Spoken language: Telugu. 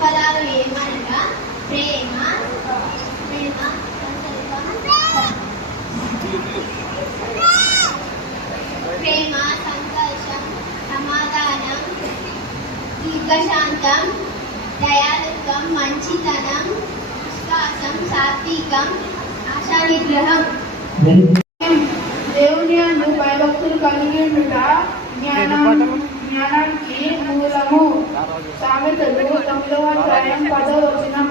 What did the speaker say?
ఫలాలు ఏమనగా ప్రేమ ప్రేమ ప్రేమ, సంతోషం, సమాధానం, దీర్ఘశాంతం, దయాళుత్వం, మంచితనం, విశ్వాసం, సాత్వికం, ఆశా నిగ్రహం. దేవుని యందు భయభక్తులు కలిగి ఉండుట జ్ఞానానికి మూలము. సామెతలు 9వ అధ్యాయం 10వ వచనం.